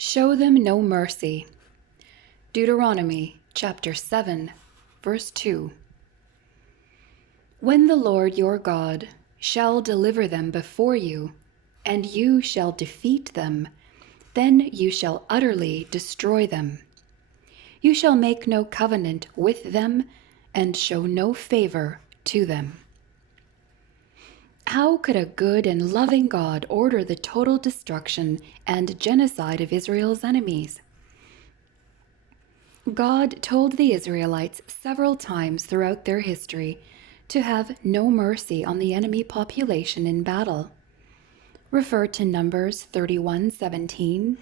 Show them no mercy. Deuteronomy chapter 7, verse 2. When the Lord your God shall deliver them before you, and you shall defeat them, then you shall utterly destroy them. You shall make no covenant with them, and show no favor to them. How could a good and loving God order the total destruction and genocide of Israel's enemies? God told the Israelites several times throughout their history to have no mercy on the enemy population in battle. Refer to Numbers 31:17,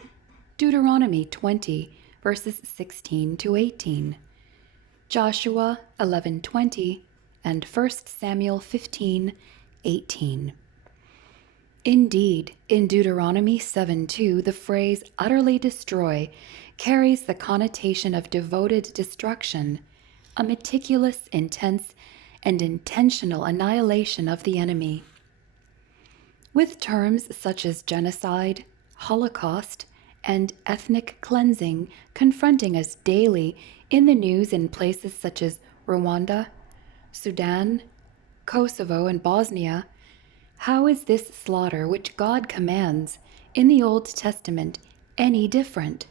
Deuteronomy 20, verses 16 to 18, Joshua 11:20, and 1 Samuel 15:18. Indeed, in Deuteronomy 7:2, the phrase utterly destroy carries the connotation of devoted destruction, a meticulous, intense, and intentional annihilation of the enemy. With terms such as genocide, Holocaust, and ethnic cleansing confronting us daily in the news in places such as Rwanda, Sudan, Kosovo, and Bosnia, how is this slaughter which God commands in the Old Testament any different?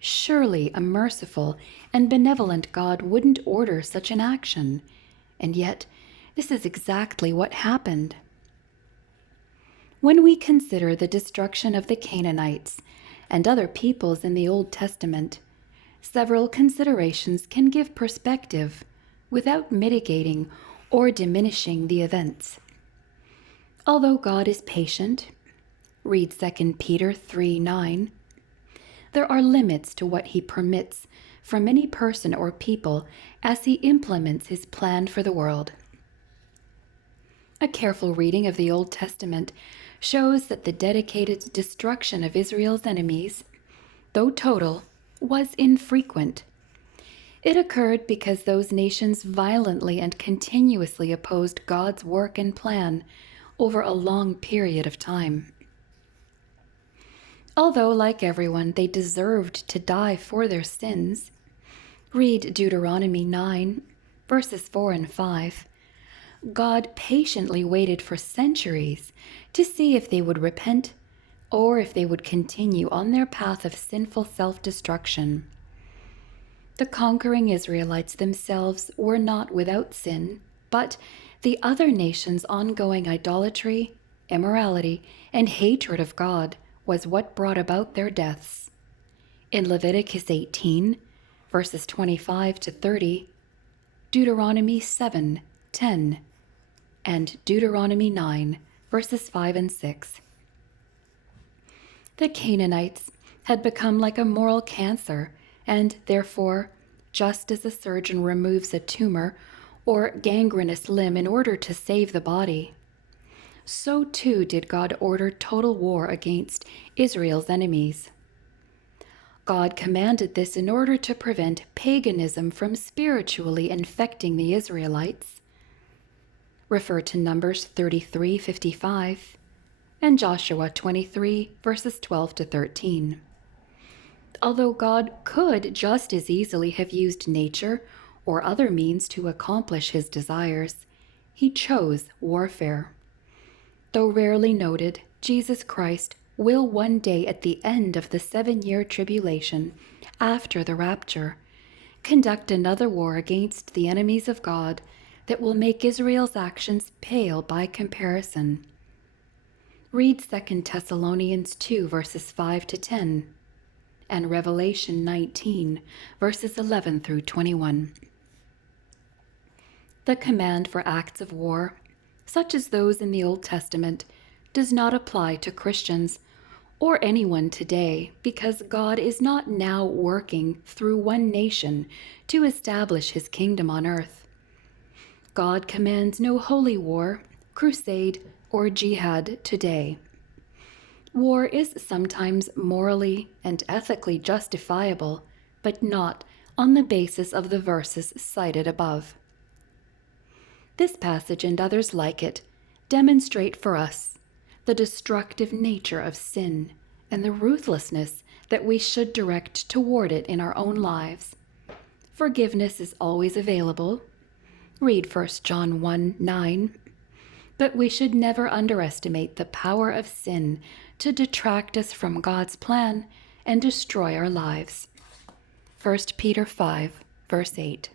Surely a merciful and benevolent God wouldn't order such an action, and yet this is exactly what happened. When we consider the destruction of the Canaanites and other peoples in the Old Testament, several considerations can give perspective without mitigating or diminishing the events. Although God is patient, read 2 Peter 3:9, there are limits to what he permits from any person or people as he implements his plan for the world. A careful reading of the Old Testament shows that the dedicated destruction of Israel's enemies, though total, was infrequent. It occurred because those nations violently and continuously opposed God's work and plan over a long period of time. Although, like everyone, they deserved to die for their sins, read Deuteronomy 9, verses 4 and 5, God patiently waited for centuries to see if they would repent or if they would continue on their path of sinful self-destruction. The conquering Israelites themselves were not without sin, but the other nations' ongoing idolatry, immorality, and hatred of God was what brought about their deaths. In Leviticus 18, verses 25 to 30, Deuteronomy 7:10, and Deuteronomy 9, verses 5 and 6. The Canaanites had become like a moral cancer, and therefore, just as a surgeon removes a tumor or gangrenous limb in order to save the body, so too did God order total war against Israel's enemies. God commanded this in order to prevent paganism from spiritually infecting the Israelites. Refer to Numbers 33:55 and Joshua 23, verses 12 to 13. Although God could just as easily have used nature or other means to accomplish his desires, he chose warfare. Though rarely noted, Jesus Christ will one day at the end of the 7-year tribulation, after the rapture, conduct another war against the enemies of God that will make Israel's actions pale by comparison. Read 2 Thessalonians 2, verses 5 to 10, and Revelation 19, verses 11 through 21. The command for acts of war, such as those in the Old Testament, does not apply to Christians or anyone today because God is not now working through one nation to establish his kingdom on earth. God commands no holy war, crusade, or jihad today. War is sometimes morally and ethically justifiable, but not on the basis of the verses cited above. This passage and others like it demonstrate for us the destructive nature of sin and the ruthlessness that we should direct toward it in our own lives. Forgiveness is always available. Read 1 John 1:9. But we should never underestimate the power of sin to detract us from God's plan and destroy our lives. 1 Peter 5, verse 8.